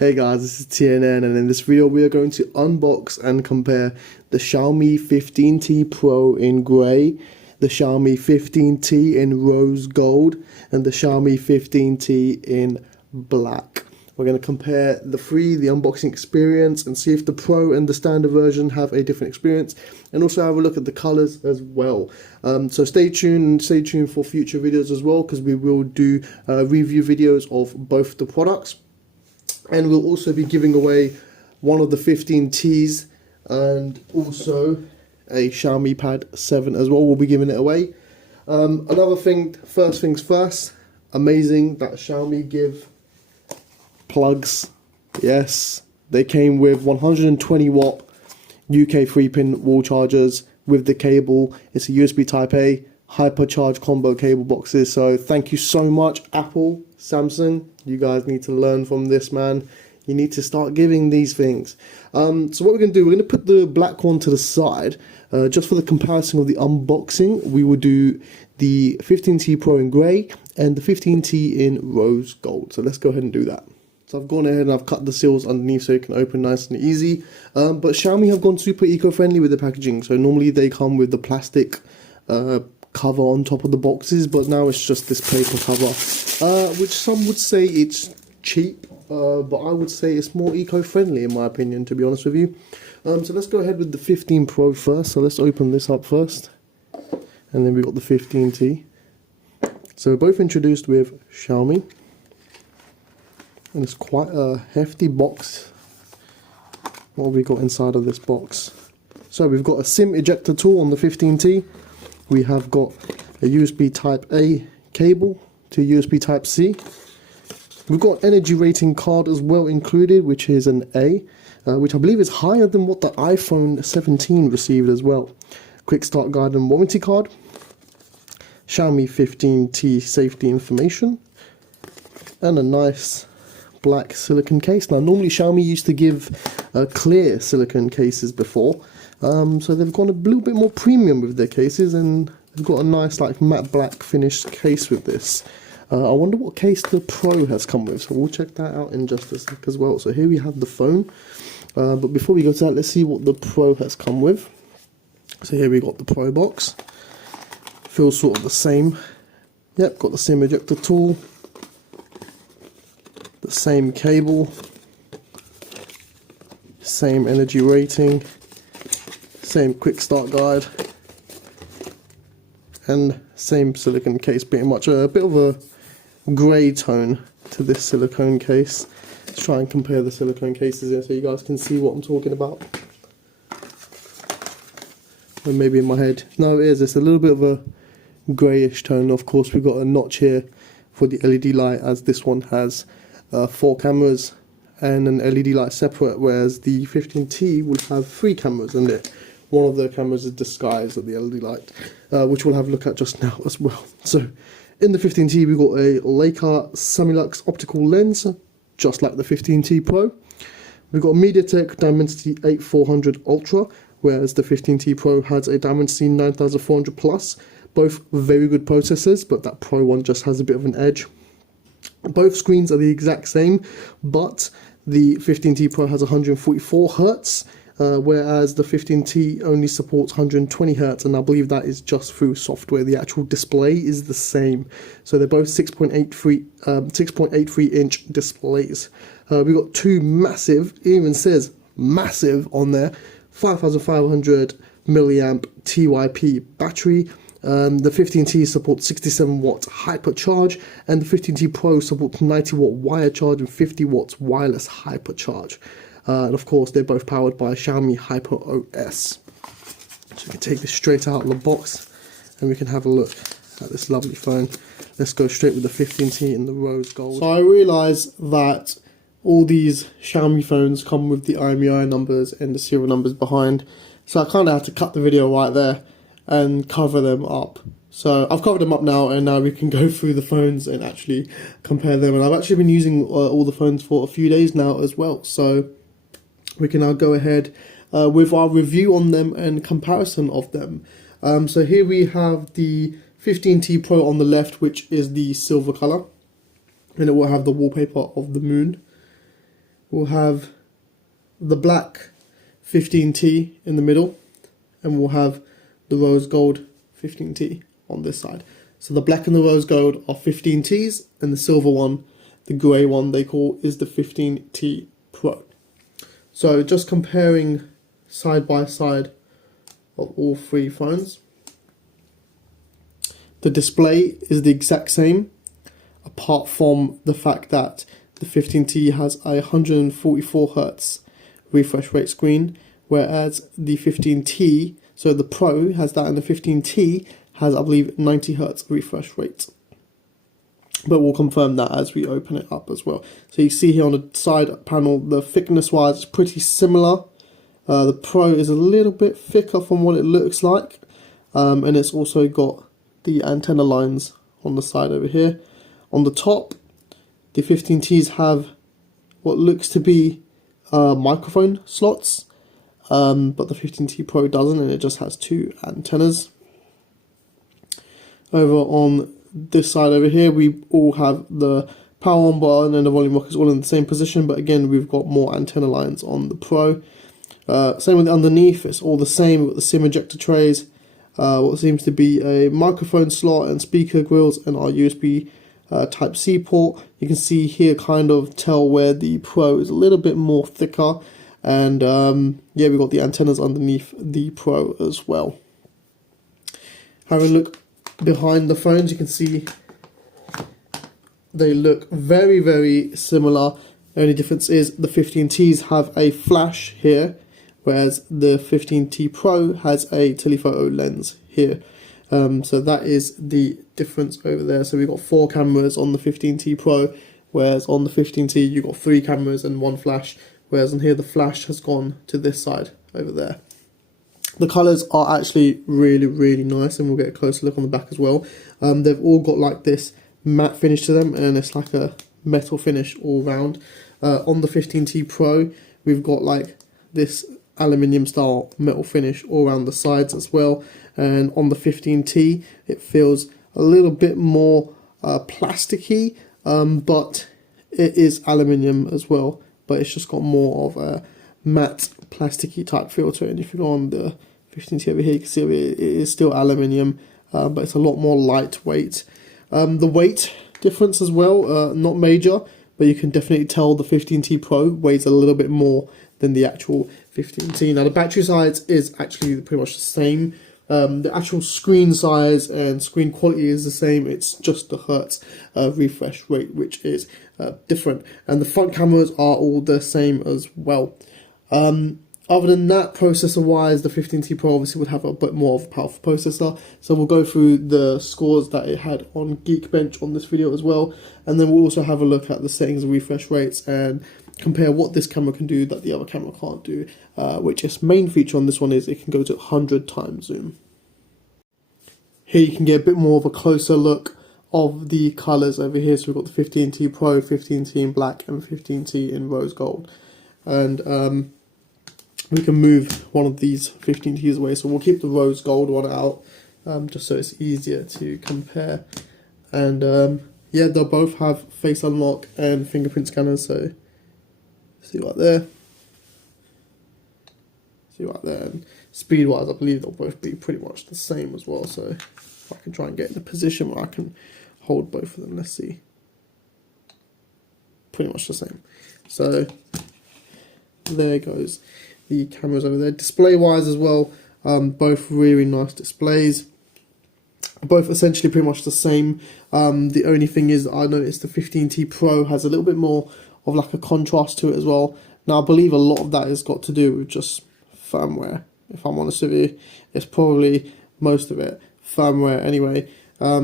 Hey guys, this is TNN, and in this video we are going to unbox and compare the Xiaomi 15T Pro in grey, the Xiaomi 15T in rose gold, and the Xiaomi 15T in black. We're going to compare the unboxing experience, and see if the Pro and the standard version have a different experience, and also have a look at the colours as well. So stay tuned for future videos as well, because we will do review videos of both the products. And we'll also be giving away one of the 15Ts and also a Xiaomi Pad 7 as well. We'll be giving it away. Another thing, first things first, amazing that Xiaomi give plugs. Yes, they came with 120 watt UK 3-pin wall chargers with the cable. It's a USB Type A hypercharge combo cable boxes. So thank you so much, Apple, Samsung. You guys need to learn from this, man. You need to start giving these things. So what we're going to do, we're going to put the black one to the side. Just for the comparison of the unboxing, we will do the 15T Pro in grey and the 15T in rose gold. So let's go ahead and do that. So I've gone ahead and I've cut the seals underneath so it can open nice and easy. But Xiaomi have gone super eco-friendly with the packaging. So normally they come with the plastic cover on top of the boxes, but now it's just this paper cover, which some would say it's cheap, but I would say it's more eco-friendly in my opinion, to be honest with you. So let's go ahead with the 15 Pro first. So let's open this up first, and then we've got the 15T. So we're both introduced with Xiaomi, and it's quite a hefty box. What have we got inside of this box? So we've got a SIM ejector tool on the 15T. We have got a USB Type A cable to USB Type C. We've got energy rating card as well included, which is an A, which I believe is higher than what the iPhone 17 received as well. Quick start guide and warranty card. Xiaomi 15T safety information. And a nice black silicone case. Now normally Xiaomi used to give clear silicone cases before. So they've gone a little bit more premium with their cases, and they've got a nice like matte black finished case with this. I wonder what case the Pro has come with, so we'll check that out in just a sec as well. So here we have the phone, but before we go to that, let's see what the Pro has come with. So here we got the Pro box. Feels sort of the same. Yep, got the SIM ejector tool, the same cable, same energy rating, same quick start guide, and same silicone case, pretty much a bit of a grey tone to this silicone case. Let's try and compare the silicone cases here so you guys can see what I'm talking about. Or maybe in my head. No, it is. It's a little bit of a greyish tone. Of course, we've got a notch here for the LED light, as this one has 4 cameras and an LED light separate, whereas the 15T will have 3 cameras in it. One of the cameras is disguised at the LED light, which we'll have a look at just now as well. So in the 15T, we've got a Leica Samilux optical lens, just like the 15T Pro. We've got a MediaTek Dimensity 8400 Ultra, whereas the 15T Pro has a Dimensity 9400 Plus. Both very good processors, but that Pro one just has a bit of an edge. Both screens are the exact same, but the 15T Pro has 144 Hz, whereas the 15T only supports 120 Hz, and I believe that is just through software. The actual display is the same. So they're both 6.83 inch displays. We've got 2 massive, it even says massive on there, 5500 milliamp TYP battery. The 15T supports 67 watts hypercharge, and the 15T Pro supports 90 watt wire charge and 50 watts wireless hypercharge. And of course, they're both powered by Xiaomi Hyper OS. So we can take this straight out of the box, and we can have a look at this lovely phone. Let's go straight with the 15T in the rose gold. So I realise that all these Xiaomi phones come with the IMEI numbers and the serial numbers behind. So I kind of had to cut the video right there and cover them up. So I've covered them up now, and now we can go through the phones and actually compare them. And I've actually been using all the phones for a few days now as well. So we can now go ahead with our review on them and comparison of them. So here we have the 15T Pro on the left, which is the silver color, and it will have the wallpaper of the moon. we'll have the black 15T in the middle, and we'll have the rose gold 15T on this side. So the black and the rose gold are 15Ts, and the silver one, the grey one they call, is the 15T Pro. So just comparing side by side of all three phones, the display is the exact same, apart from the fact that the 15T has a 144Hz refresh rate screen, whereas the 15T, so the Pro has that, and the 15T has, I believe, 90Hz refresh rate. But we'll confirm that as we open it up as well. So you see here on the side panel, the thickness wise is pretty similar. The Pro is a little bit thicker from what it looks like, and it's also got the antenna lines on the side over here. On the top, the 15Ts have what looks to be microphone slots, but the 15T Pro doesn't, and it just has two antennas. Over on this side over here, we all have the power on button and the volume rockers all in the same position, but again, we've got more antenna lines on the Pro. Same with underneath, it's all the same. We've got the SIM ejector trays, what seems to be a microphone slot and speaker grills, and our USB Type-C port. You can see here, kind of tell where the Pro is a little bit more thicker, and yeah, we've got the antennas underneath the Pro as well. Having a look behind the phones, you can see they look very, very similar. The only difference is the 15Ts have a flash here, whereas the 15T Pro has a telephoto lens here. So that is the difference over there. So we've got 4 cameras on the 15T Pro, whereas on the 15T you've got 3 cameras and 1 flash, whereas on here the flash has gone to this side over there. The colours are actually really, really nice, and we'll get a closer look on the back as well. They've all got like this matte finish to them, and it's like a metal finish all round. On the 15T Pro, we've got like this aluminium style metal finish all around the sides as well, and on the 15T it feels a little bit more plasticky, but it is aluminium as well, but it's just got more of a matte plasticky type feel to it. And if you go on the 15T over here, you can see it is still aluminium, but it's a lot more lightweight. The weight difference as well, not major, but you can definitely tell the 15T Pro weighs a little bit more than the actual 15T. Now the battery size is actually pretty much the same. The actual screen size and screen quality is the same. It's just the Hertz refresh rate which is different, and the front cameras are all the same as well. Other than that, processor wise, the 15T Pro obviously would have a bit more of a powerful processor, so we'll go through the scores that it had on Geekbench on this video as well, and then we'll also have a look at the settings and refresh rates and compare what this camera can do that the other camera can't do, which its main feature on this one is it can go to 100 times zoom. Here you can get a bit more of a closer look of the colours over here. So we've got the 15T Pro, 15T in black, and 15T in rose gold. And we can move one of these 15Ts away, so we'll keep the rose gold one out, just so it's easier to compare. And yeah, they'll both have face unlock and fingerprint scanners, so see right there, see right there, and speed wise I believe they'll both be pretty much the same as well. So if I can try and get in a position where I can hold both of them, let's see, pretty much the same. So there goes the cameras over there. Display wise as well, both really nice displays, both essentially pretty much the same. The only thing is I noticed the 15T Pro has a little bit more of like a contrast to it as well. Now I believe a lot of that has got to do with just firmware, if I'm honest with you. It's probably most of it firmware anyway,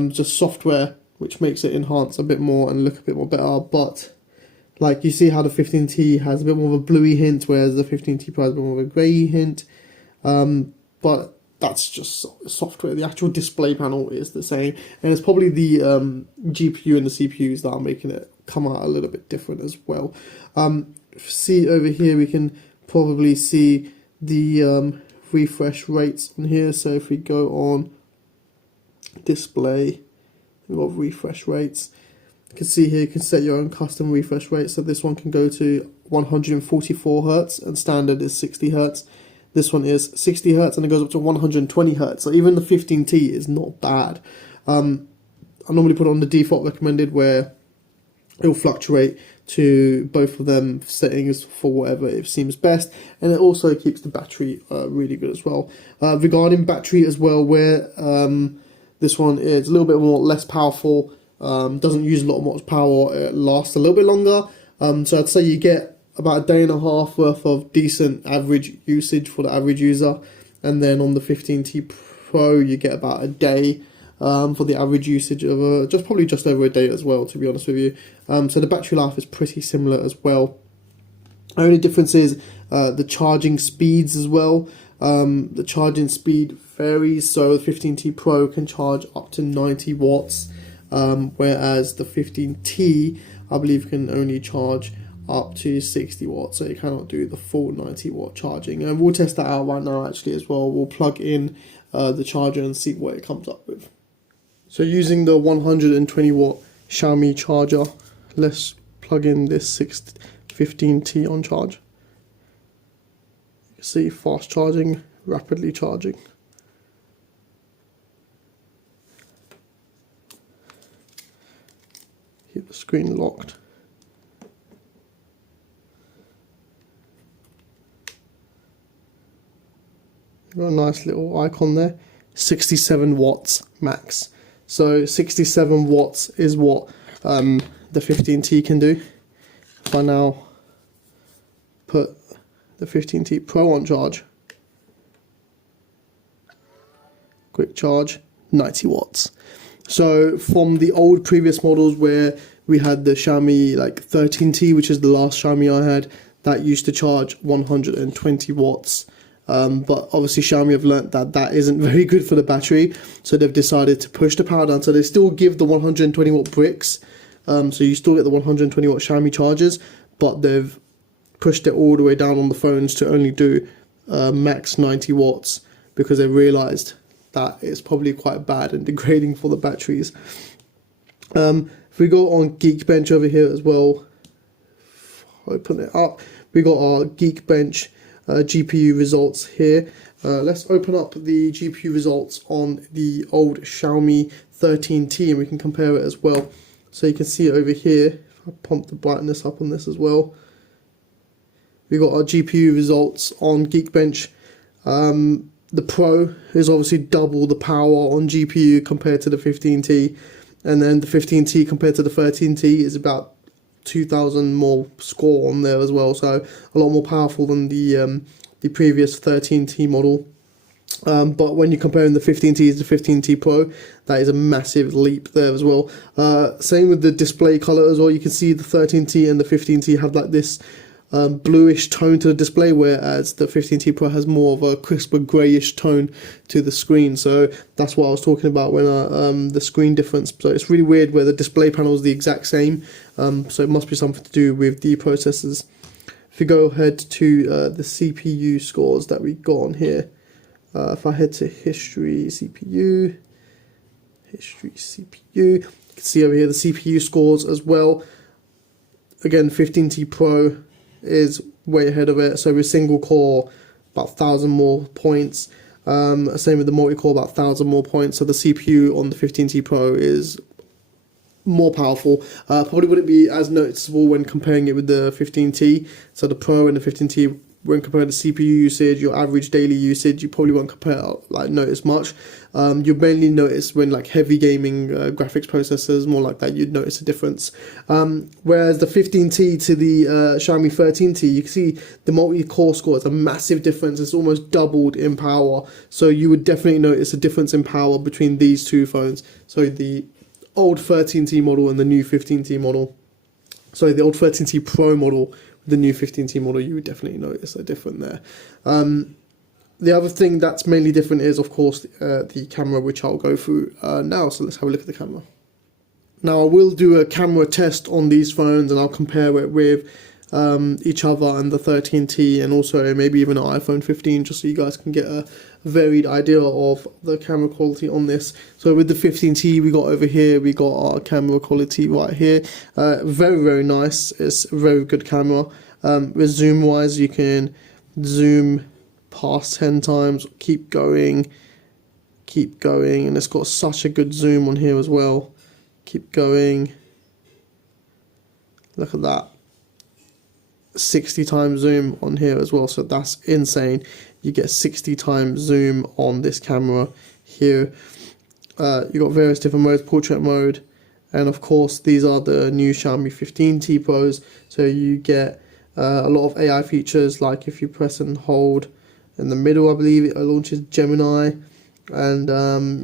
just software which makes it enhance a bit more and look a bit more better. But like you see how the 15T has a bit more of a bluey hint, whereas the 15T Pro has a bit more of a grey hint, but that's just software. The actual display panel is the same, and it's probably the GPU and the CPUs that are making it come out a little bit different as well. See over here, we can probably see the refresh rates on here. So if we go on display, we've got refresh rates. You can see here you can set your own custom refresh rate. So this one can go to 144 Hz and standard is 60 Hz. This one is 60 Hz and it goes up to 120 Hz. So even the 15T is not bad. I normally put on the default recommended where it will fluctuate to both of them settings for whatever it seems best, and it also keeps the battery really good as well. Regarding battery as well, where this one is a little bit less powerful, doesn't use a lot more power, it lasts a little bit longer. So I'd say you get about a day and a half worth of decent average usage for the average user, and then on the 15T Pro you get about a day for the average usage of probably just over a day as well, to be honest with you. So the battery life is pretty similar as well. The only difference is the charging speeds as well. The charging speed varies, so the 15T Pro can charge up to 90 watts, whereas the 15T I believe can only charge up to 60 watts, so you cannot do the full 90 watt charging. And we'll test that out right now actually as well. We'll plug in the charger and see what it comes up with. So using the 120 watt Xiaomi charger, let's plug in this 15T on charge. You can see fast charging, rapidly charging. Keep the screen locked. Got a nice little icon there. 67 watts max. So 67 watts is what the 15T can do. If I now put the 15T Pro on charge, quick charge, 90 watts. So from the old previous models where we had the Xiaomi like 13T, which is the last Xiaomi I had, that used to charge 120 watts. But obviously Xiaomi have learnt that that isn't very good for the battery, so they've decided to push the power down. So they still give the 120 watt bricks, so you still get the 120 watt Xiaomi chargers, but they've pushed it all the way down on the phones to only do max 90 watts because they realised that it's probably quite bad and degrading for the batteries. If we go on Geekbench over here as well, open it up, we got our Geekbench GPU results here. Let's open up the GPU results on the old Xiaomi 13T and we can compare it as well. So you can see over here, if I pump the brightness up on this as well, we got our GPU results on Geekbench. The Pro is obviously double the power on GPU compared to the 15T, and then the 15T compared to the 13T is about 2,000 more score on there as well, so a lot more powerful than the previous 13T model. But when you're comparing the 15T to the 15T Pro, that is a massive leap there as well. Same with the display color as well. You can see the 13T and the 15T have like this bluish tone to the display, whereas the 15T Pro has more of a crisper greyish tone to the screen. So that's what I was talking about when the screen difference. So it's really weird where the display panel is the exact same, so it must be something to do with the processors. If you go ahead to the CPU scores that we got on here, if I head to history CPU, you can see over here the CPU scores as well. Again, 15T Pro is way ahead of it, so with single core about 1,000 more points, same with the multi-core, about 1,000 more points. So the CPU on the 15T Pro is more powerful. Probably wouldn't be as noticeable when comparing it with the 15T. So the Pro and the 15T, when comparing the CPU usage, your average daily usage, you probably won't notice much. You mainly notice when like heavy gaming graphics processors, more like that, you'd notice a difference. Whereas the 15T to the Xiaomi 13T, you can see the multi-core score is a massive difference. It's almost doubled in power. So you would definitely notice a difference in power between these two phones. So the old 13T model and the new 15T model. So the old 13T Pro model, the new 15T model, you would definitely notice a difference there. The other thing that's mainly different is, of course, the camera, which I'll go through now. So let's have a look at the camera. Now I will do a camera test on these phones and I'll compare it with each other and the 13T, and also maybe even an iPhone 15, just so you guys can get a varied idea of the camera quality on this. So with the 15T we got over here, we got our camera quality right here. Very, very nice. It's a very good camera. With zoom wise, you can zoom past 10 times, keep going, and it's got such a good zoom on here as well. Keep going. Look at that. 60 times zoom on here as well, so that's insane. You get 60 times zoom on this camera here. You got various different modes, portrait mode, and of course these are the new Xiaomi 15T Pros, so you get a lot of AI features, like if you press and hold in the middle, I believe it launches Gemini, and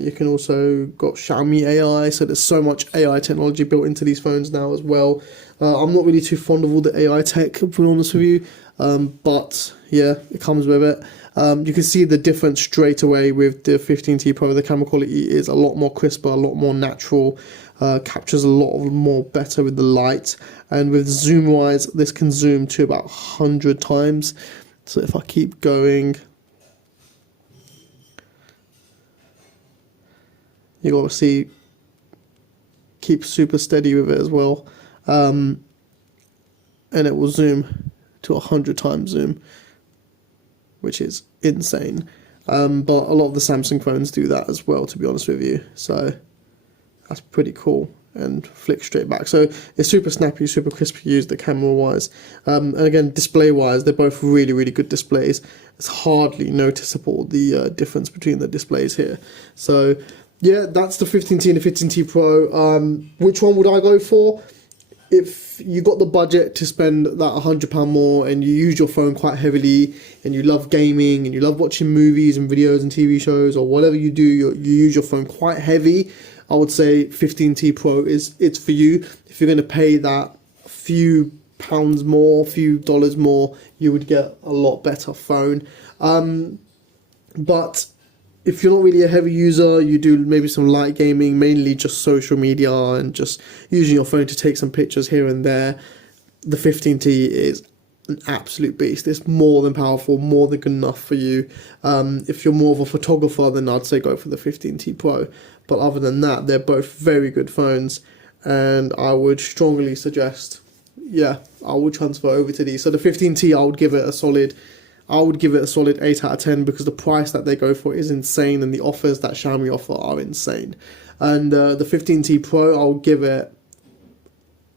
you can also got Xiaomi AI, so there's so much AI technology built into these phones now as well. I'm not really too fond of all the AI tech, to be honest with you, but yeah, it comes with it. You can see the difference straight away with the 15T Pro. The camera quality is a lot more crisper, a lot more natural, captures a lot more better with the light, and with zoom wise, this can zoom to about 100 times. So if I keep going, you got to see, keep super steady with it as well, and it will zoom to 100 times zoom, which is insane. But a lot of the Samsung phones do that as well, to be honest with you, so that's pretty cool. And flick straight back, so it's super snappy, super crisp to use, the camera wise, and again display wise, they're both really, really good displays. It's hardly noticeable, the difference between the displays here. So yeah, that's the 15T and the 15T Pro. Which one would I go for? If you got the budget to spend that £100 more, and you use your phone quite heavily, and you love gaming, and you love watching movies and videos and TV shows, or whatever you do, you use your phone quite heavy, I would say 15T Pro it's for you. If you're going to pay that few pounds more, few dollars more, you would get a lot better phone. But if you're not really a heavy user, you do maybe some light gaming, mainly just social media and just using your phone to take some pictures here and there, the 15T is an absolute beast. It's more than powerful, more than good enough for you. If you're more of a photographer, then I'd say go for the 15T Pro. But other than that, they're both very good phones, and I would strongly suggest, yeah, I would transfer over to these. So the 15T, I would give it a solid 8 out of 10, because the price that they go for is insane, and the offers that Xiaomi offer are insane. And the 15T Pro, I'll give it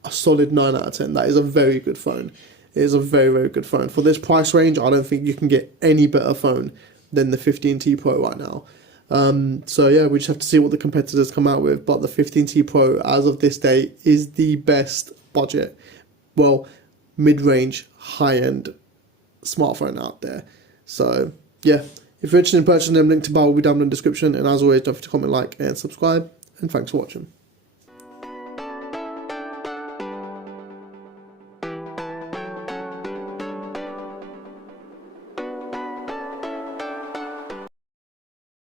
a solid 9 out of 10. That is a very good phone. It is a very, very good phone. For this price range, I don't think you can get any better phone than the 15T Pro right now. So yeah, we just have to see what the competitors come out with, but the 15T Pro as of this day is the best budget, well, mid-range, high-end smartphone out there. So yeah, if you're interested in purchasing them, link to buy will be down in the description, and as always, don't forget to comment, like and subscribe, and thanks for watching.